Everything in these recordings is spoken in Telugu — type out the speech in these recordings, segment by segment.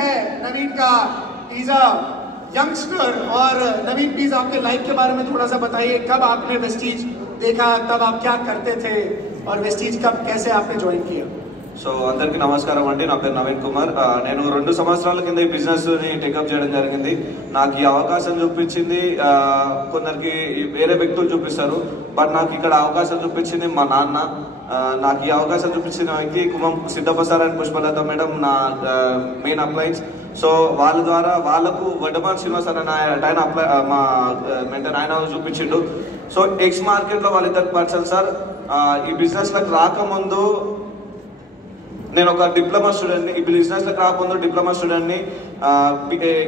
नवीन का इज अ यंगस्टर। और नवीन प्लीज आपके लाइफ के बारे में थोड़ा सा बताइए, कब आपने वेस्टीज देखा, तब आप क्या करते थे और वेस्टीज कब कैसे आपने ज्वाइन किया? సో అందరికీ నమస్కారం అండి. నా పేరు నవీన్ కుమార్. నేను 2 సంవత్సరాల కింద ఈ బిజినెస్ని టేకప్ చేయడం జరిగింది. నాకు ఈ అవకాశం చూపించింది కొందరికి వేరే వ్యక్తులు చూపిస్తారు, బట్ నాకు ఇక్కడ అవకాశం చూపించింది మా నాన్న. నాకు ఈ అవకాశం చూపించిన వ్యక్తి కుమం Siddappa sir and Pushpalatha madam, నా మెయిన్ అప్లయన్స్. సో వాళ్ళ ద్వారా వాళ్ళకు వడ్డమాన్ శ్రీనివాస్ అన్న ఆయన అప్లై మా మెంటర్ ఆయన చూపించిండు. సో ఎక్స్ మార్కెట్లో వాళ్ళిద్దరు పర్సన్ సార్. ఈ బిజినెస్లకు రాకముందు నేను ఒక డిప్లొమా స్టూడెంట్ని, ఈ బిజినెస్లోకి రాకముందు డిప్లొమా స్టూడెంట్ని.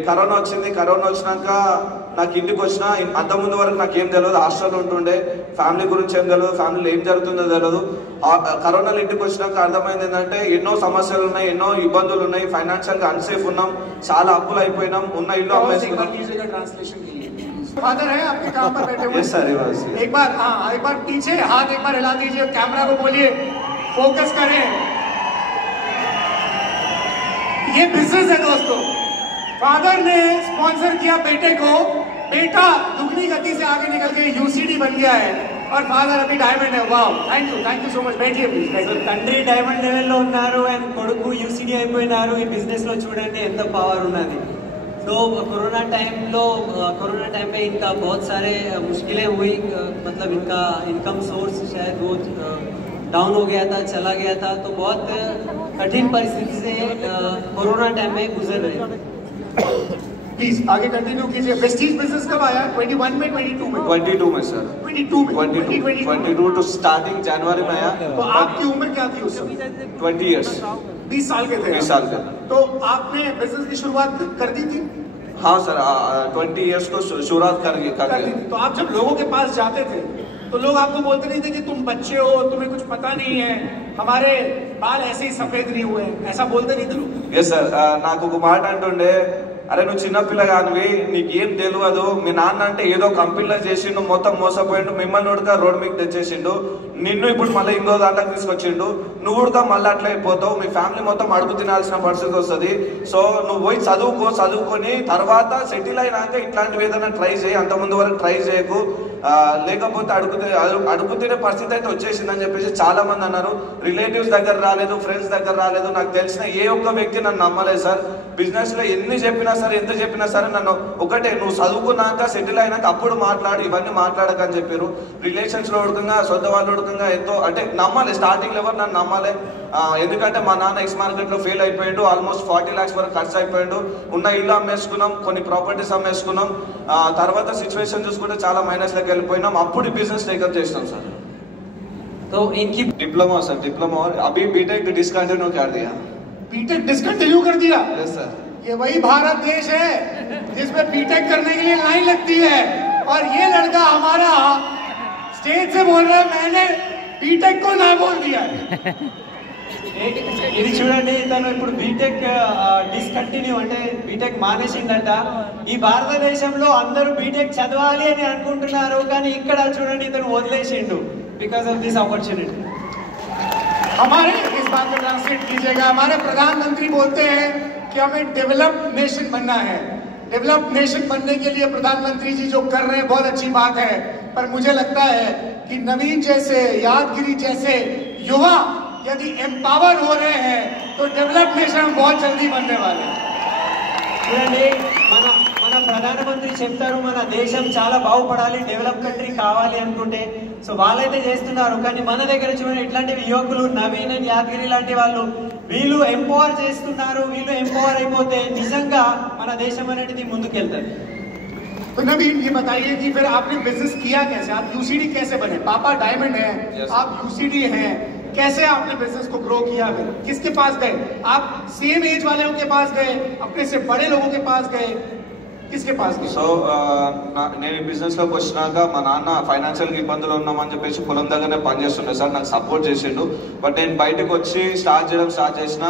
కరోనా వచ్చింది. కరోనా వచ్చినాక నాకు ఇంటికి వచ్చిన అంతకుముందు వరకు నాకు ఏం తెలియదు, హాస్టల్లో ఉంటుండే, ఫ్యామిలీ గురించి ఏం తెలియదు, ఫ్యామిలీలో ఏం జరుగుతుందో తెలియదు. కరోనాలో ఇంటికి వచ్చినాక అర్థమైంది ఏంటంటే ఎన్నో సమస్యలు ఉన్నాయి, ఎన్నో ఇబ్బందులు ఉన్నాయి, ఫైనాన్షియల్గా అన్సేఫ్ ఉన్నాం, చాలా అప్పులు అయిపోయినాం, ఉన్న ఇల్లు అమ్మేసుకున్నాం. फादर है आपके काम पर बैठे हुए? यस सर, एक बार पीछे हाथ एक बार हिला दीजिए, कैमरा को बोलिए फोकस करें। ये बिजनेस है दोस्तों। फादर ने स्पॉन्सर किया बेटे को, बेटा दुगनी गति से आगे निकल के यूसीडी बन गया है और फादर अभी डायमंड है। Wow, thank you so much. बैठिए प्लीज। తండ్రి డైమండ్ లెవెల్లో ఉన్నారు అండ్ కొడుకు యూసీడీ అయిపోయినారు. ఈ బిజినెస్ లో చూడండి ఎంత పవర్ ఉన్నది. तो कोरोना टाइम पे इनका बहुत सारे मुश्किलें हुई, मतलब इनका इनकम सोर्स शायद वो डाउन हो गया था, चला गया था, तो बहुत कठिन परिस्थिति से कोरोना टाइम में गुजर रहे। प्लीज आगे कंटिन्यू कीजिए। वेस्टीज बिजनेस कब आया? 21 में, 22 में? 22 में सर। 22 टू स्टार्टिंग जनवरी में आया। तो आपकी उम्र क्या थी उस समय? 20 इयर्स। 20 साल के थे? 20 साल के। तो आपने बिजनेस की शुरुआत कर दी थी? हाँ सर, 20 इयर्स को शुरुआत कर दी। तो आप जब लोगों के पास जाते थे तो लोग आपको बोलते नहीं थे कि तुम बच्चे हो, तुम्हें कुछ पता नहीं है, हमारे बाल ऐसे ही सफेद नहीं हुए, ऐसा बोलते नहीं थे लोग? यस सर, నాకు ఒక మాట అంటుండే, అరే నువ్వు చిన్నపిల్లగానివి, నీకేం తెలియదు, మీ నాన్న అంటే ఏదో కంపెనీలో చేసిండు, మొత్తం మోసపోయిండు, మిమ్మల్ని ఉడక రోడ్ మీకు తెచ్చేసిండు, నిన్ను ఇప్పుడు మళ్ళీ ఇంకో దాంట్లోకి తీసుకొచ్చిండు, నువ్వు ఉడక మళ్ళీ అట్లా అయిపోతావు, మీ ఫ్యామిలీ మొత్తం అడుగు తినాల్సిన పరిస్థితి వస్తుంది. సో నువ్వు పోయి చదువుకొని తర్వాత సెటిల్ అయినాక ఇట్లాంటివి ఏదైనా ట్రై చేయి, అంతకుముందు వరకు ట్రై చేయకు, లేకపోతే అడుగు తినే పరిస్థితి అయితే వచ్చేసిందని చెప్పేసి చాలా మంది అన్నారు. రిలేటివ్స్ దగ్గర రాలేదు, ఫ్రెండ్స్ దగ్గర రాలేదు, నాకు తెలిసిన ఏ ఒక్క వ్యక్తి నన్ను నమ్మలేదు సార్. బిజినెస్ లో ఎన్ని చెప్పినా సరే, ఎంత చెప్పినా సరే నన్ను ఒకటే, నువ్వు చదువుకున్నాక సెటిల్ అయినాక అప్పుడు మాట్లాడు, ఇవన్నీ మాట్లాడకని చెప్పారు. రిలేషన్స్ లో ఉడకంగా, సొంత వాళ్ళు ఉడకంగా ఎంతో అంటే నమ్మాలి. స్టార్టింగ్ లో ఎవరు నన్ను నమ్మాలి, ఎందుకంటే మా నాన్న ఎక్స్ మార్కెట్ లో ఫెయిల్ అయిపోయాడు, ఆల్మోస్ట్ 40 lakhs వరకు ఖర్చు అయిపోయాడు, ఉన్న ఇల్లు అమ్మేసుకున్నాం, కొన్ని ప్రాపర్టీస్ అమ్మేసుకున్నాం, తర్వాత సిచ్యువేషన్ చూసుకుంటే చాలా మైనస్ లోకి వెళ్ళిపోయినాం. అప్పుడు బిజినెస్ టేకప్ చేసినాం సార్. तो इनकी डिप्लोमा सर, डिप्लोमा और अभी बीटेक डिसकंटिन्यू कर दिया। बीटेक डिसकंटिन्यू कर दिया? Yes sir. ये वही भारत देश है जिसमें बीटेक करने के लिए लाइन लगती है, और ये लड़का हमारा स्टेज से बोल रहा है मैंने बीटेक को ना बोल दिया है। ఇది చూడండి, తను ఇప్పుడు బీటెక్ డిస్కంటిన్యూ అంటే బీటెక్ మానేసిందట. ఈ భారతదేశంలో అందరూ బీటెక్ చదవాలి అని అనుకుంటున్నారు, కానీ ఇక్కడ చూడండి ఇతను వదిలేసిండు బికాస్ ఆఫ్ దిస్ ఆపర్చునిటీ. हमारे इस बात को ट्रांसलेट कीजिएगा। हमारे प्रधानमंत्री बोलते हैं कि हमें डेवलप्ड नेशन बनना है। डेवलप्ड नेशन बनने के लिए प्रधानमंत्री जी जो कर रहे हैं बहुत अच्छी बात है, पर मुझे लगता है कि नवीन जैसे, यादगिरी जैसे युवा यदि एम्पावर हो रहे हैं तो डेवलप्ड नेशन बहुत जल्दी बनने वाले हैं। చూడండి, మన ప్రధానమంత్రి చెప్తారు మన దేశం చాలా బాగుపడాలి, డెవలప్ కంట్రీ కావాలి అనుకుంటే, సో వాళ్ళైతే చేస్తున్నారు. కానీ మన దగ్గర చూడండి ఇట్లాంటి యువకులు నవీన్ అండ్ యాదగిరి లాంటి వాళ్ళు, వీళ్ళు ఎంపవర్ చేస్తున్నారు. వీళ్ళు ఎంపవర్ అయిపోతే నిజంగా మన దేశం అనేది ముందుకెళ్తుంది. तो नवीन ये बताइए कि फिर आपने बिजनेस किया कैसे? आप यूसीडी कैसे बने? पापा डायमंड है, आप यूसीडी हैं, कैसे आपने बिजनेस को ग्रो किया? फिर किसके पास गए आप? सेम एज वालों के पास गए, अपने से बड़े लोगों के पास गए, किसके पास गए? సో నేను బిజినెస్ లోకి వచ్చినాక మా నాన్న ఫైనాన్షియల్ ఇబ్బందులు ఉన్నామని చెప్పేసి పొలం దగ్గరనే పనిచేస్తుండే సార్, నాకు సపోర్ట్ చేసిండు. బట్ నేను బయటకు వచ్చి స్టార్ట్ చేసిన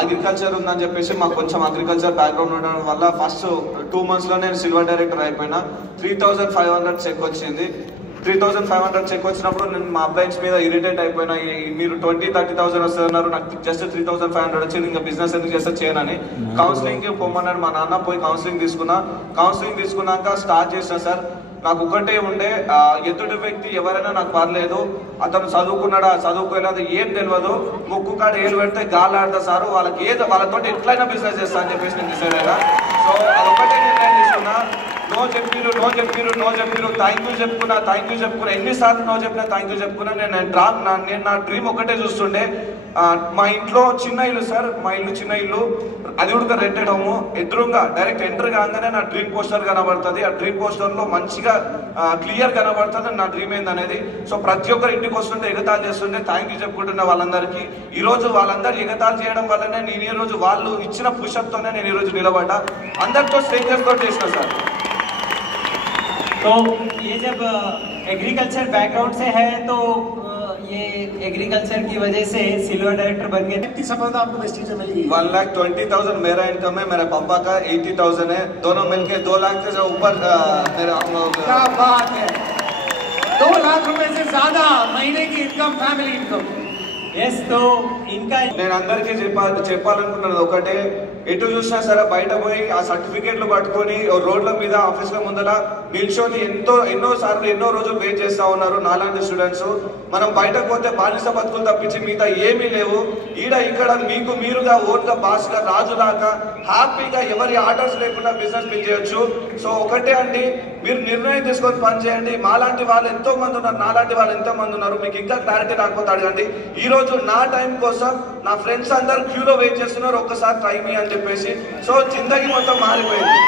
అగ్రికల్చర్ ఉందని చెప్పేసి, మాకు కొంచెం అగ్రికల్చర్ బ్యాక్గ్రౌండ్ ఉండడం వల్ల ఫస్ట్ 2 months లో నేను సిల్వర్ డైరెక్టర్ అయిపోయినా. 3,500 చెక్ వచ్చింది. 3,500 చెక్ వచ్చినప్పుడు నేను మా అబ్బాయిస్ మీద ఇరిటేట్ అయిపోయినా, మీరు 20-30,000 వస్తున్నారు, నాకు జస్ట్ 3,500 వచ్చింది, ఇంకా బిజినెస్ ఎందుకు చేస్తే చేయనని కౌన్సిలింగ్కి పొమ్మన్నాడు మా నాన్న. పోయి కౌన్సిలింగ్ తీసుకున్నాక స్టార్ట్ చేసిన సార్. నాకు ఒకటే ఉండే, ఎదుటి వ్యక్తి ఎవరైనా నాకు పర్లేదు, అతను చదువుకున్నాడా చదువుకోలేదు ఏం తెలియదు, ముక్కు కాడ ఏలు పెడితే గాలి ఆడతా సార్, వాళ్ళతో ఎట్లయినా బిజినెస్ చేస్తా అని చెప్పేసి నేను డిసైడ్ అయినా. సో అదొకటే నిర్ణయం తీసుకున్నా. నో చెప్పిరు థ్యాంక్ యూ చెప్పుకున్నా, ఎన్నిసార్లు నో చెప్పినా థ్యాంక్ యూ చెప్పుకున్నా. నేను నా డ్రీమ్ ఒకటే చూస్తుండే, మా ఇంట్లో చిన్న ఇల్లు సార్, మా ఇల్లు చిన్న ఇల్లు, అది కూడా రెంటెడ్ హోము. ఎదురుగా డైరెక్ట్ ఎంటర్ కాగానే నా డ్రీమ్ పోస్టర్ కనబడుతుంది. ఆ డ్రీమ్ పోస్టర్లో మంచిగా క్లియర్ కనబడుతుంది నా డ్రీమ్ ఏందనేది. సో ప్రతి ఒక్కరు ఇంటికి వస్తుంటే ఎగతాలు చేస్తుంటే థ్యాంక్ యూ చెప్పుకుంటున్నా వాళ్ళందరికీ. ఈరోజు వాళ్ళందరూ ఎగతాలు చేయడం వల్లనే నేను ఈరోజు వాళ్ళు ఇచ్చిన పుషప్తోనే నేను ఈరోజు నిలబడ్డా. అందరితో స్ట్రేంజర్స్తో చేసిన సార్. तो ये जब एग्रीकल्चर बैकग्राउंड से है तो ये एग्रीकल्चर की वजह से सिल्वर डायरेक्टर बन गए। कितनी सफलता आपको वेस्टीज में मिल गई? 1,20,000 मेरा इनकम है, मेरे पापा का 80,000 है, दोनों मिलके 2 लाख से ऊपर मेरा हम लोग। क्या बात है, 2 लाख रुपए से ज्यादा महीने की इनकम, फैमिली इनकम। यस, तो इनका నేను అందరికీ చెప్పాలనుకుంటున్నది ఒకటే, ఎటు చూసినా సరే బయట పోయి ఆ సర్టిఫికేట్లు పట్టుకొని రోడ్ల మీద ఆఫీస్ల ముందర నిల్చొని ఎన్నో సార్లు ఎన్నో రోజులు వెయిట్ చేస్తా ఉన్నారు నాలాంటి స్టూడెంట్స్. మనం బయటకు పోతే బానిస బతుకులు తప్పించి మిగతా ఏమీ లేవు. ఇక్కడ మీకు మీరుగా ఓన్గా బాస్గా రాజులాగా హ్యాపీగా ఎవరి ఆర్డర్స్ లేకుండా బిజినెస్ బిల్డ్ చేయొచ్చు. సో ఒకటే అండి, మీరు నిర్ణయం తీసుకొని పని చేయండి. మాలాంటి వాళ్ళు ఎంతో మంది ఉన్నారు, నాలాంటి వాళ్ళు ఎంతో మంది ఉన్నారు. మీకు ఇంకా క్లారిటీ రాకపోతే అడగండి. ఈ రోజు నా టైం కోసం నా ఫ్రెండ్స్ అందరు క్యూలో వెయిట్ చేస్తున్నారు, ఒక్కసారి ట్రై మీ అని చెప్పేసి. సో జిందగీ మొత్తం మారిపోయింది.